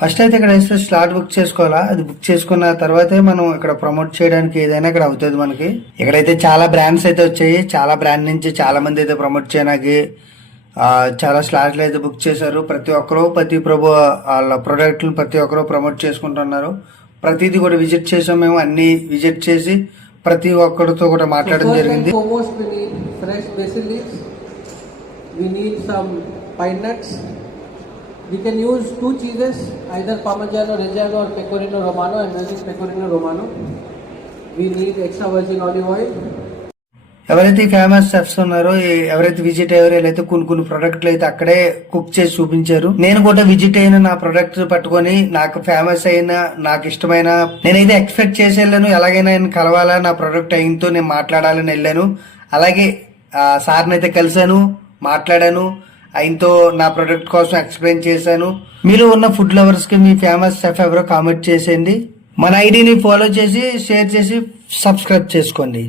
First అయితే ఇక్కడ వేస్తే స్లాట్ బుక్ చేసుకోవాలా. అది బుక్ చేసుకున్న తర్వాతే మనం ఇక్కడ ప్రమోట్ చేయడానికి ఏదైనా ఇక్కడ అవుతుంది మనకి. ఇక్కడైతే చాలా బ్రాండ్స్ అయితే వచ్చాయి. చాలా బ్రాండ్ నుంచి చాలా మంది అయితే ప్రమోట్ చేయడానికి చాలా స్లాట్లు అయితే బుక్ చేశారు. ప్రతి ఒక్కరు వాళ్ళ ప్రొడక్ట్లను ప్రతి ఒక్కరు ప్రమోట్ చేసుకుంటున్నారు. ప్రతిదీ కూడా విజిట్ చేసాం మేము. అన్ని విజిట్ చేసి ప్రతి ఒక్కరితో కూడా మాట్లాడడం జరిగింది. We can use 2 cheeses, either Parmigiano Reggiano or Pecorino Romano. I'm using Pecorino Romano. We need extra virgin olive oil. ఎవరైతే ఫేమస్ షెఫ్స్ ఉన్నారో, ఎవరైతే విజిట్ అయ్యారో వీళ్ళైతే కొన్ని ప్రొడక్ట్లు అయితే అక్కడే కుక్ చేసి చూపించారు. నేను కూడా విజిట్ అయిన నా ప్రొడక్ట్స్ పట్టుకొని నాకు ఫేమస్ అయిన, నాకు ఇష్టమైన, నేనైతే ఎక్స్పెక్ట్ చేసి వెళ్ళాను. ఎలాగైనా నేను కలవాలా, నా ప్రొడక్ట్ అయినతో నేను మాట్లాడాలని వెళ్ళాను. అలాగే సార్ని అయితే కలిశాను, మాట్లాడాను. ఆయనతో నా ప్రొడక్ట్ కోసం ఎక్స్ప్లెయిన్ చేశాను. మీరు ఉన్న ఫుడ్ లవర్స్ కి మీ ఫేమస్ షెఫ్ ఎవరో కామెంట్ చేసేయండి. మన ఐడిని ఫాలో చేసి, షేర్ చేసి, సబ్స్క్రైబ్ చేసుకోండి.